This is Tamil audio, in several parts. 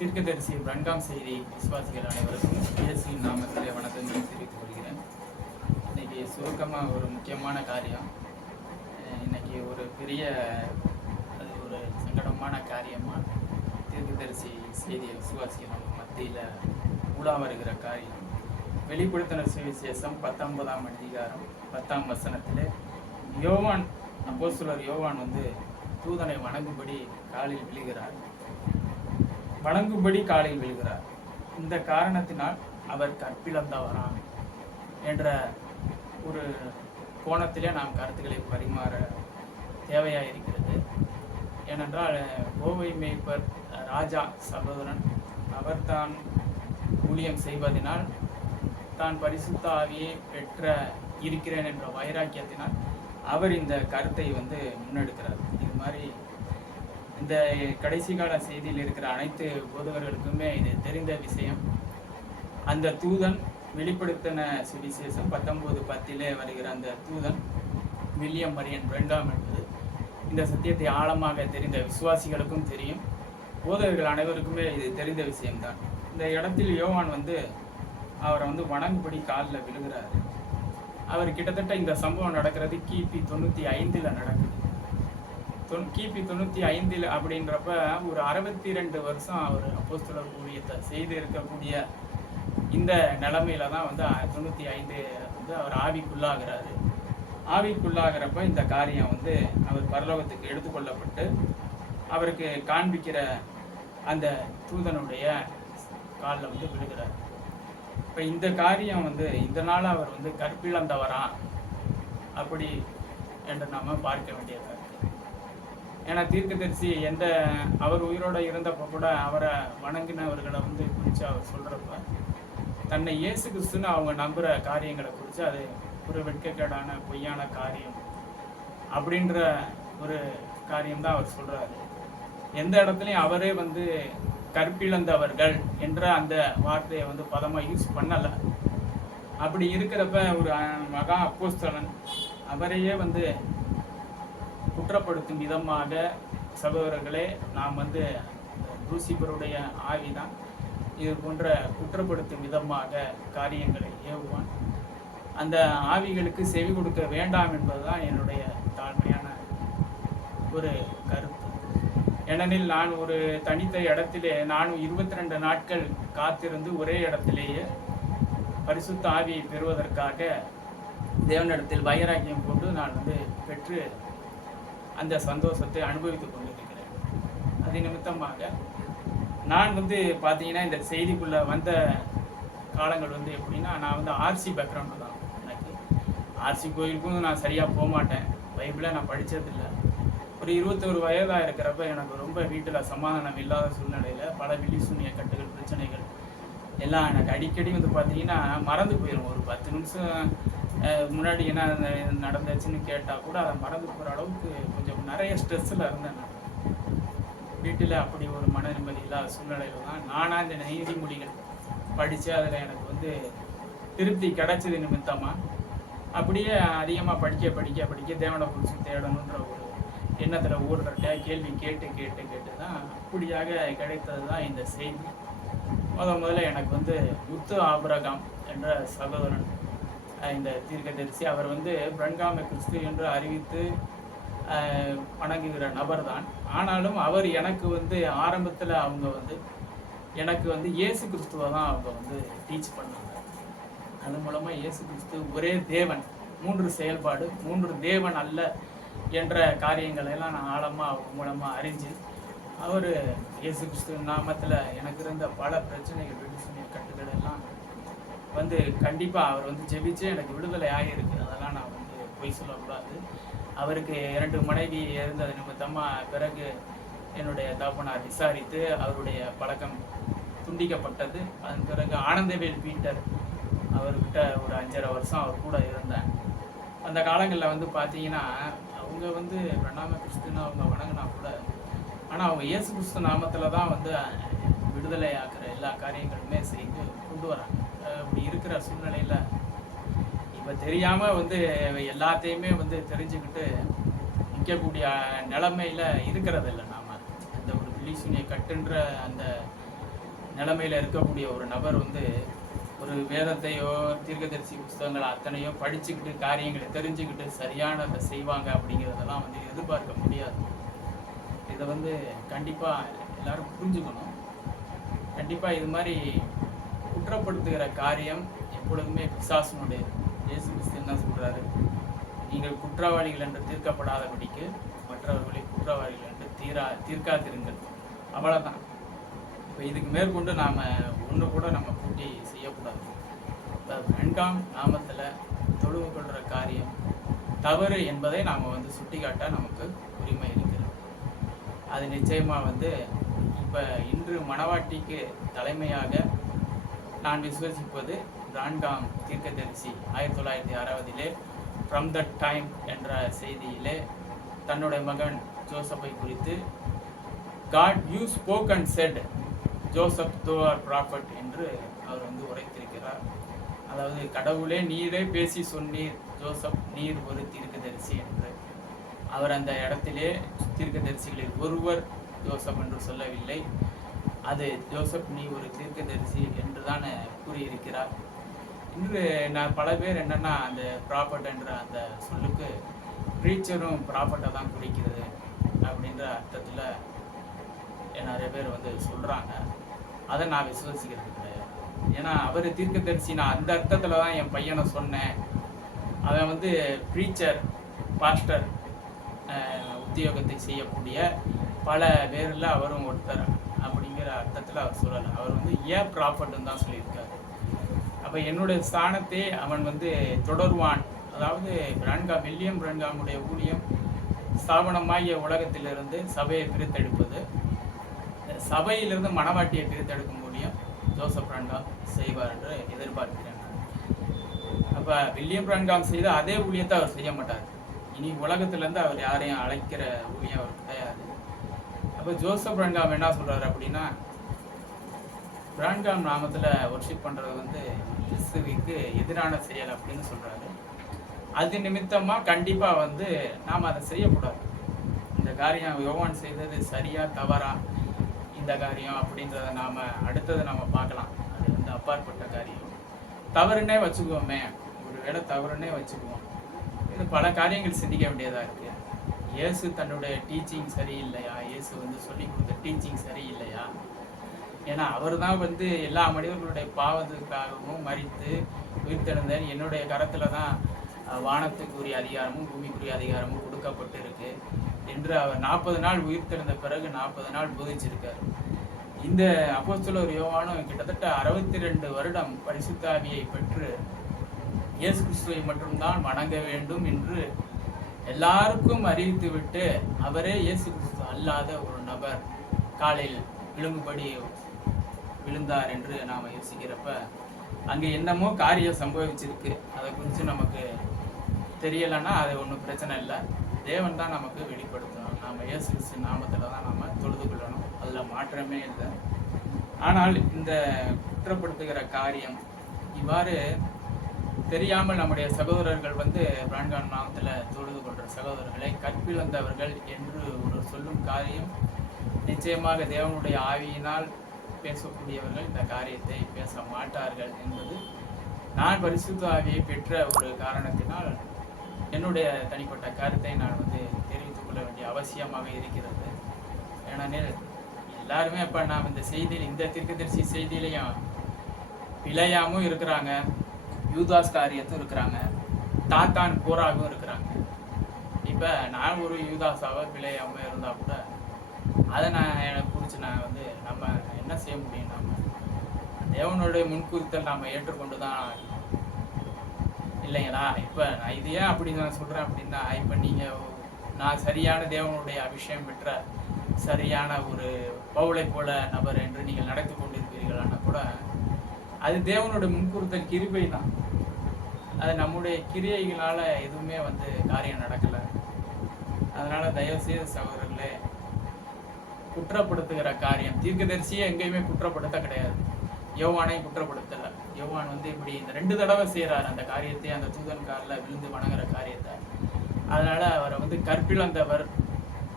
தீர்க்கதரிசி பிரன்காம் செய்தி விசுவாசிகள் அனைவருக்கும் இயேசுவின் நாமத்திலே வணக்கங்களை தெரிவித்து கொள்கிறேன். இன்றைக்கி சுருக்கமாக ஒரு முக்கியமான காரியம். இன்றைக்கி இன்னைக்கு ஒரு பெரிய அது ஒரு சங்கடமான காரியமாக தீர்க்கதரிசி செய்தியை விசுவாசிகள் நம்ம மத்தியில் உலா வருகிற காரியம். வெளிப்படுத்தின சுவிசேஷம் பத்தொன்பதாம் அதிகாரம் பத்தாம் வசனத்தில் யோவான் அப்போஸ்தலர் யோவான் வந்து தூதனை வணங்கும்படி காலில் விழுகிறார். வணங்கும்படி காலில் விழுகிறார். இந்த காரணத்தினால் அவர் கற்பிழந்தவராம் என்ற ஒரு கோணத்திலே நாம் கருத்துக்களை பரிமாற தேவையாக இருக்கிறது ஏனென்றால் கோவை மேய்ப்பர் ராஜா சகோதரன் அவர்தான் ஊழியம் செய்வதனால் தான் பரிசுத்த ஆவியை பெற்ற இருக்கிறேன் என்ற வைராக்கியத்தினால் அவர் இந்த கருத்தை வந்து முன்னெடுக்கிறார். இது மாதிரி இந்த கடைசி கால செய்தியில் இருக்கிற அனைத்து போதகர்களுக்குமே இது தெரிந்த விஷயம். அந்த தூதன் வெளிப்படுத்தின சுவிசேஷம் பத்தொம்போது பத்திலே வருகிற அந்த தூதன் வில்லியம் மரியன் ரெண்டாம் என்பது. இந்த சத்தியத்தை ஆழமாக தெரிந்த விசுவாசிகளுக்கும் தெரியும். போதகர்கள் அனைவருக்குமே இது தெரிந்த விஷயம்தான். இந்த இடத்தில் யோவான் வந்து அவரை வந்து வணங்குபடி காலில் விழுகிறாரு. அவர் கிட்டத்தட்ட இந்த சம்பவம் நடக்கிறது கிபி தொண்ணூற்றி ஐந்தில் நடக்குது. தொன் கிபி தொண்ணூற்றி ஐந்தில் அப்படின்றப்ப ஒரு அறுபத்தி ரெண்டு வருஷம் அவர் அப்போஸ்தலர் ஊழியத்தை செய்து இருக்கக்கூடிய இந்த நிலமையில தான் வந்து தொண்ணூற்றி ஐந்து வந்து அவர் ஆவிக்குள்ளாகிறாரு. ஆவிக்குள்ளாகிறப்ப இந்த காரியம் வந்து அவர் பரலோகத்துக்கு எடுத்துக்கொள்ளப்பட்டு அவருக்கு காண்பிக்கிற அந்த தூதனுடைய காலில் வந்து விழுகிறார். இப்போ இந்த காரியம் வந்து இதனால் அவர் வந்து கற்பிழந்தவரா? அப்படி என்று நாம் பார்க்க வேண்டியது. ஏன்னா தீர்க்கதரிசி எந்த அவர் உயிரோட இருந்தப்போ கூட அவரை வணங்கினவர்களை வந்து குறித்து அவர் சொல்கிறப்ப தன்னை இயேசு கிறிஸ்துன்னு அவங்க நம்புகிற காரியங்களை குறித்து அது ஒரு வெட்கக்கேடான பொய்யான காரியம் அப்படின்ற ஒரு காரியம் தான் அவர் சொல்கிறாரு எந்த இடத்துலையும் அவரே வந்து கற்பிழந்தவர்கள் என்ற அந்த வார்த்தையை வந்து பதமாக யூஸ் பண்ணலை. அப்படி இருக்கிறப்ப ஒரு மகா அப்போஸ்தலன் அவரையே வந்து குற்றப்படுத்தும் விதமாக சகோதரர்களே நாம் வந்து லூசிபருடைய ஆவிதான். இது போன்ற குற்றப்படுத்தும் விதமாக காரியங்களை ஏவுவான். அந்த ஆவிகளுக்கு செவி கொடுக்க வேண்டாம் என்பதுதான் என்னுடைய தாழ்மையான ஒரு கருத்து. ஏனெனில் நான் ஒரு தனித்த இடத்திலே நானும் இருபத்தி ரெண்டு நாட்கள் காத்திருந்து ஒரே இடத்திலேயே பரிசுத்த ஆவியை பெறுவதற்காக தேவனிடத்தில் வைராக்கியம் கொண்டு நான் வந்து பெற்று அந்த சந்தோஷத்தை அனுபவித்துக் கொண்டிருக்கிறேன். அது நிமித்தமாக நான் வந்து பார்த்தீங்கன்னா இந்த செய்திக்குள்ளே வந்த காலங்கள் வந்து எப்படின்னா நான் வந்து ஆர்சி பேக்ரவுண்டு தான் எனக்கு. ஆர்சி கோயிலுக்கும் நான் சரியாக போக மாட்டேன் பைபிளை நான் படித்ததில்லை ஒரு இருபத்தொரு வயதாக இருக்கிறப்ப எனக்கு ரொம்ப வீட்டில் சமாதானம் இல்லாத சூழ்நிலையில் பல விழி கட்டுகள் பிரச்சனைகள் எல்லாம் எனக்கு அடிக்கடி வந்து பார்த்தீங்கன்னா மறந்து போயிடும் ஒரு பத்து நிமிஷம் முன்னாடி என்ன நடந்துச்சுன்னு கேட்டால் கூட அதை மறந்து போகிற அளவுக்கு கொஞ்சம் நிறைய ஸ்ட்ரெஸ்ஸில் இருந்தேன் நான். வீட்டில் அப்படி ஒரு மன நிம்மதி இல்லாத சூழ்நிலையில் தான் நானாக இந்த நீதிமொழிகள் படித்து அதில் எனக்கு வந்து திருப்தி கிடைச்சது நிமித்தமாக அப்படியே அதிகமாக படிக்க படிக்க படிக்க தேவனை குறித்து தேடணுன்ற ஒரு எண்ணத்தில் ஊடுறட்ட கேள்வி கேட்டு கேட்டு கேட்டு தான் அப்படியாக கிடைத்தது தான் இந்த செய்தி. முத முதல்ல எனக்கு வந்து முத்து ஆபிரகாம் என்ற சகோதரன் இந்த தீர்க்கதரிசி. அவர் வந்து பிரன்காம கிறிஸ்து என்று அறிவித்து வணங்குகிற நபர் தான் ஆனாலும் அவர் எனக்கு வந்து ஆரம்பத்தில் அவங்க வந்து எனக்கு வந்து இயேசு கிறிஸ்துவை தான் அவங்க வந்து டீச் பண்ணாங்க. அது மூலமாக இயேசு கிறிஸ்து ஒரே தேவன். மூன்று செயல்பாடு மூன்று தேவன் அல்ல என்ற காரியங்களை எல்லாம் நான் ஆழமாக அவங்க மூலமாக அறிஞ்சு அவர் இயேசு கிறிஸ்து நாமத்தில் எனக்கு இருந்த பல பிரச்சனைகள் விடுதலை கட்டுகள் எல்லாம். வந்து கண்டிப்பாக அவர் வந்து ஜெபிச்சு எனக்கு விடுதலை ஆகியிருக்கு அதெல்லாம் நான் வந்து பொய் சொல்லக்கூடாது. அவருக்கு இரண்டு மனைவி இருந்தது நிமித்தமாக பிறகு என்னுடைய தகப்பனார் விசாரித்து அவருடைய பழக்கம் துண்டிக்கப்பட்டது. அதன் பிறகு ஆனந்தவேல் பீட்டர் அவர்கிட்ட ஒரு அஞ்சரை வருஷம் அவர் கூட இருந்தேன் அந்த காலங்களில் வந்து பார்த்தீங்கன்னா அவங்க வந்து பிரணாம கிறிஸ்துன்னு அவங்க வணங்கினா கூட ஆனால் அவங்க இயேசு கிறிஸ்து நாமத்தில் தான் வந்து விடுதலை ஆக்குற எல்லா காரியங்களுமே செய்து கொண்டு வராங்க. இப்படி அப்படி இருக்கிற சூழ்நிலையில் இப்போ தெரியாமல் வந்து எல்லாத்தையுமே வந்து தெரிஞ்சுக்கிட்டு நிற்கக்கூடிய நிலமையில் இருக்கிறதில்ல நாம். அந்த ஒரு விழிசுனியை கட்டுன்ற அந்த நிலைமையில இருக்கக்கூடிய ஒரு நபர் வந்து ஒரு வேதத்தையோ தீர்க்கதரிசி புஸ்தகங்கள் அத்தனையோ படிச்சுக்கிட்டு காரியங்களை தெரிஞ்சுக்கிட்டு சரியானதை செய்வாங்க அப்படிங்கிறதெல்லாம் வந்து எதிர்பார்க்க முடியாது. இதை வந்து கண்டிப்பாக எல்லாரும் புரிஞ்சுக்கணும். கண்டிப்பாக இது மாதிரி குற்றப்படுத்துகிற காரியம் எப்பொழுதுமே பிசாசனுடைய இயேசு கிறிஸ்து என்ன சொல்கிறாரு நீங்கள் குற்றவாளிகள் என்று தீர்க்கப்படாதபடிக்கு மற்றவர்களை குற்றவாளிகள் என்று தீரா தீர்க்காதிருங்கள். அவ்வளோதான் இப்போ இதுக்கு மேற்கொண்டு நாம் ஒன்று கூட நம்ம போட்டி செய்யக்கூடாது. இப்போ வெண்காம் நாமத்தில் தொழுவு கொள்கிற காரியம் தவறு என்பதை நாம் வந்து சுட்டிக்காட்ட நமக்கு உரிமை இருக்கிறது. அது நிச்சயமாக வந்து இப்போ இன்று மணவாட்டிக்கு தலைமையாக நான் விசுவசிப்பது பிரான்காம் தீர்க்கதரிசி ஆயிரத்தி தொள்ளாயிரத்தி அறுபதிலே ஃப்ரம் த டைம் என்ற செய்தியிலே தன்னுடைய மகன் ஜோசப்பை குறித்து God you spoke and said Joseph thou are prophet என்று அவர் வந்து உரைத்திருக்கிறார். அதாவது கடவுளே நீரே பேசி சொன்னீர் ஜோசப் நீர் ஒரு தீர்க்கதரிசி என்று. அவர் அந்த இடத்திலே தீர்க்கதரிசிகளில் ஒருவர் ஜோசப் என்று சொல்லவில்லை. அது ஜோசப் நீ ஒரு தீர்க்கதரிசி என்றுதான் கூறியிருக்கிறார். இன்று நான் பல பேர் என்னென்னா அந்த ப்ராப்பர்ட் என்ற அந்த சொல்லுக்கு ப்ரீச்சரும் ப்ராப்பர்ட்டை தான் குறிக்கிறது அப்படின்ற அர்த்தத்தில் நிறைய பேர் வந்து சொல்கிறாங்க அதை நான் விசுவசிக்கிறது கிடையாது. ஏன்னா அவர் தீர்க்கதரிசி நான் அந்த அர்த்தத்தில் தான் என் பையனை சொன்னேன். அவன் வந்து ப்ரீச்சர் பாஸ்டர் உத்தியோகத்தை செய்யக்கூடிய பல பேரில் அவரும் ஒருத்தர். அப்படிங்கிற அர்த்தத்தில் அவர் சொல்லலை அவர் வந்து ஏ ப்ராஃபட்னு தான் சொல்லியிருக்காரு. அப்போ என்னுடைய ஸ்தானத்தை அவன் வந்து தொடர்வான். அதாவது பிரான்கா வில்லியம் பிரன்காமுடைய ஊழியம் ஸ்தாபனமாகிய உலகத்திலிருந்து சபையை பிரித்தெடுப்பது சபையிலிருந்து மணவாட்டியை பிரித்தெடுக்கும் முடியும் ஜோசப் பிரன்காம் செய்வார் என்று எதிர்பார்க்கிறேன். அப்போ வில்லியம் பிரன்காம் செய்த அதே ஊழியத்தை அவர் செய்ய மாட்டார். இனி உலகத்திலேருந்து அவர் யாரையும் அழைக்கிற ஊழியம் அவர் கிடையாது. அப்போ ஜோசப் பிரான்காம் என்ன சொல்கிறார் அப்படின்னா பிரான்காம் நாமத்தில் ஒர்ஷிப் பண்ணுறது வந்து கிறிஸ்துவிக்கு எதிரான செயல் அப்படின்னு சொல்கிறாரு அது நிமித்தமாக கண்டிப்பாக வந்து நாம் அதை செய்யக்கூடாது. இந்த காரியம் யோவான் செய்தது சரியா தவறா? இந்த காரியம் அப்படின்றத நாம் அடுத்தது நாம் பார்க்கலாம். அது வந்து அப்பாற்பட்ட காரியம். தவறுனே வச்சுக்குவோமே ஒரு வேளை தவறுனே வச்சுக்குவோம். இது பல காரியங்கள் சிந்திக்க வேண்டியதாக இருக்குது இயேசு தன்னுடைய டீச்சிங் சரியில்லையா? இயேசு வந்து சொல்லி கொடுத்த டீச்சிங் சரியில்லையா? ஏன்னா அவர் தான் வந்து எல்லா மனிதர்களுடைய பாவத்துக்காகவும் மறித்து உயிர்த்தெழுந்தார் என்னுடைய கரத்தில் தான் வானத்துக்குரிய அதிகாரமும் பூமிக்குரிய அதிகாரமும் கொடுக்கப்பட்டு இருக்கு என்று அவர் நாற்பது நாள் உயிர்த்தெழுந்த பிறகு நாற்பது நாள் போதிச்சிருக்கார். இந்த அப்போஸ்தலர் யோவானும் கிட்டத்தட்ட அறுபத்தி ரெண்டு வருடம் பரிசுத்தாவியை பெற்று இயேசு கிறிஸ்துவை மட்டும்தான் வணங்க வேண்டும் என்று எல்லாருக்கும் அறிவித்துவிட்டு அவரே இயேசு கிறிஸ்து அல்லாத ஒரு நபர். காலையில் விழுங்குபடி விழுந்தார் என்று நாம் யோசிக்கிறப்ப அங்கே என்னமோ காரியம் சம்பவிச்சிருக்கு. அதை குறித்து நமக்கு தெரியலைன்னா அது ஒன்றும் பிரச்சனை இல்லை. தேவன் தான் நமக்கு வெளிப்படுத்தணும். நாம் இயேசு கிறிஸ்து நாமத்தில் தான் நம்ம தொழுது கொள்ளணும். அதில் மாற்றமே இல்லை. ஆனால் இந்த குற்றப்படுத்துகிற காரியம் இவ்வாறு தெரியாமல் நம்முடைய சகோதரர்கள் வந்து பிரான்கான் நாமத்தில் தொழுது கொள்கிற சகோதரர்களை கற்பிழந்தவர்கள் என்று ஒரு சொல்லும் காரியம். நிச்சயமாக தேவனுடைய ஆவியினால் பேசக்கூடியவர்கள் இந்த காரியத்தை பேச மாட்டார்கள் என்பது நான் பரிசுத்த ஆவியை பெற்ற ஒரு காரணத்தினால் என்னுடைய தனிப்பட்ட கருத்தை நான் வந்து தெரிவித்துக் கொள்ள வேண்டிய அவசியமாக இருக்கிறது. ஏனெனில் எல்லாருமே இப்போ நாம் இந்த செய்தியில் இந்த தீர்க்கதரிசி செய்தியிலையும் பிழையாமும் இருக்கிறாங்க. யூதாஸ் காரியத்தும் இருக்கிறாங்க. தாத்தான் கோராவும் இருக்கிறாங்க. இப்போ நான் ஒரு யூதாஸாவோ பிழையாம இருந்தால் கூட அதை நான் எனக்கு பிடிச்சி நான் வந்து நம்ம என்ன செய்ய முடியும் நம்ம தேவனுடைய முன்குறித்தல் நாம் ஏற்றுக்கொண்டு தான் இல்லைங்களா? இப்போ நான் இது ஏன் அப்படி நான் சொல்கிறேன் அப்படின்னா இப்போ நீங்கள் நான் சரியான தேவனுடைய அபிஷேகம் பெற்ற சரியான ஒரு பவுளை போல நபர் என்று நீங்கள் நடத்தி கொண்டிருக்கிறீர்களான கூட அது தேவனுடைய முன்குறித்தல் கிருபை தான் அது நம்முடைய கிரியைகளால் எதுவுமே வந்து காரியம் நடக்கலை. அதனால் தயவுசெய்து சகோதரர்களே குற்றப்படுத்துகிற காரியம் தீர்க்கதரிசியை எங்கேயுமே குற்றப்படுத்த கிடையாது. யோவானையும் குற்றப்படுத்தலை. யோவான் வந்து இப்படி இந்த ரெண்டு தடவை செய்கிறார் அந்த காரியத்தை அந்த தூதன் காலில் விழுந்து வணங்குற காரியத்தை. அதனால் அவரை வந்து கற்பிழந்தவர்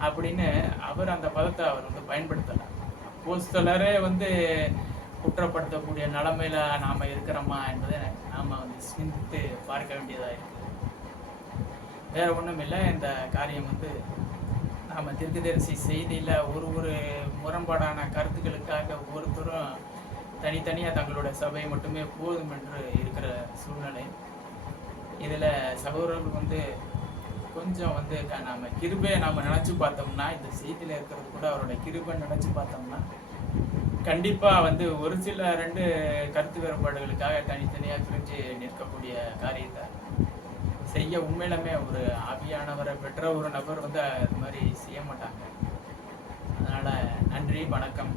அப்படின்னு அவர் அந்த பதத்தை அவர் வந்து பயன்படுத்தலை. போஸ்தலரே வந்து குற்றப்படுத்தக்கூடிய நிலைமையில நாம இருக்கிறோமா என்பதை நாம வந்து சிந்தித்து பார்க்க வேண்டியதாக இருக்கு. வேற ஒன்றும் இல்லை இந்த காரியம் வந்து நாம் திருக்குதரிசி செய்தியில் ஒரு ஒரு முரண்பாடான கருத்துக்களுக்காக ஒவ்வொருத்தரும் தனித்தனியாக தங்களுடைய சபை மட்டுமே போதும் என்று இருக்கிற சூழ்நிலை. இதில் சகோதரர்கள் வந்து கொஞ்சம் வந்து க- கிருபையை நாம் நினச்சி பார்த்தோம்னா இந்த செய்தியில் இருக்கிறது கூட அவரோட கிருபை நினச்சி பார்த்தோம்னா கண்டிப்பாக வந்து ஒரு சில ரெண்டு கருத்து வேறுபாடுகளுக்காக தனித்தனியாக பிரிஞ்சு நிற்கக்கூடிய காரியத்தை செய்ய உண்மையிலுமே ஒரு ஆவியானவரை பெற்ற ஒரு நபர் வந்து அது மாதிரி செய்ய மாட்டாங்க. அதனால் நன்றி வணக்கம்.